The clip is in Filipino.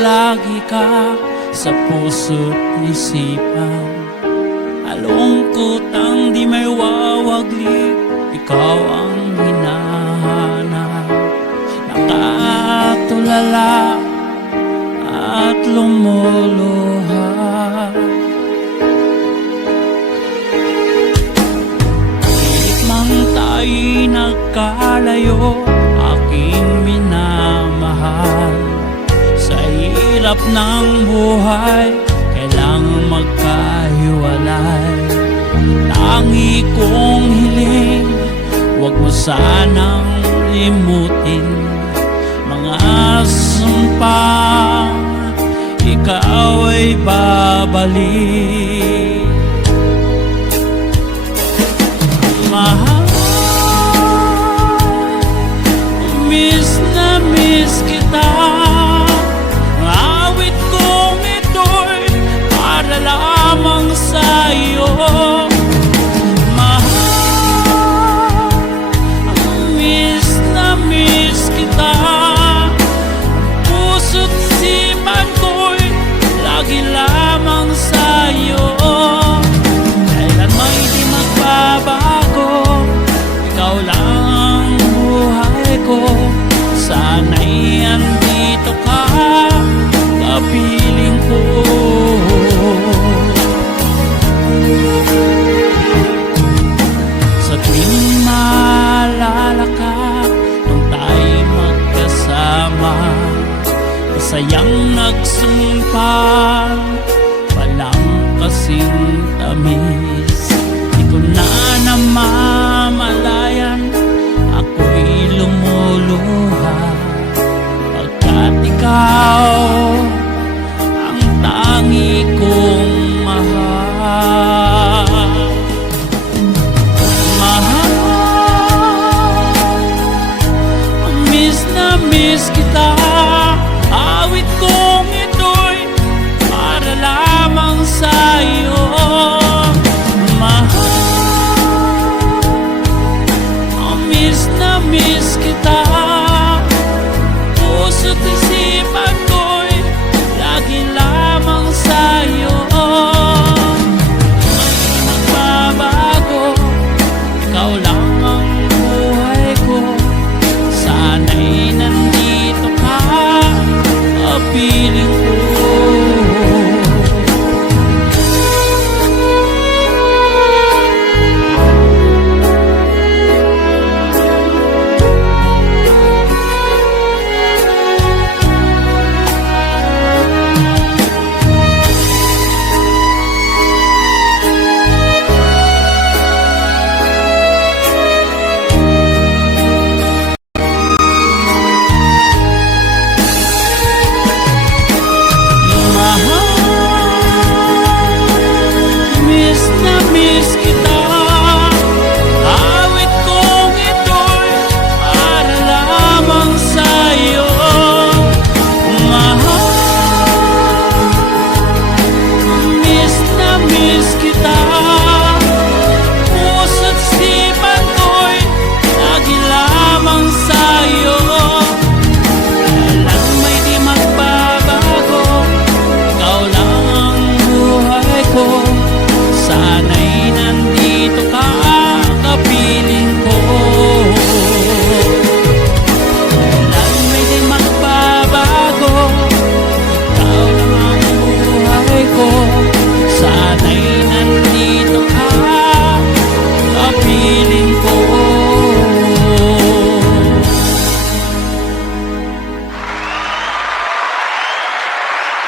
lagi ka sa puso't isipan. Alungkot ang di may wawagli, ikaw ang hinahanap. Nakatulala at lumuluha. Pilit mang tayo'y nagkalayo, aking minamahal. Sa hirap ng buhay, kailangang magkahiwalay. Tangi kong hiling, huwag mo sanang limutin mga sumpang ikaw ay babalik. Mahal, miss na miss kita. Awit kong ito'y para lamang sa iyo. Mahal, miss na miss kita. Puso't sipan ko'y lagi lamang sa iyo. Kailan may di magbabago, ikaw lang ang buhay ko. Sana'y andito ka, kapiling ko.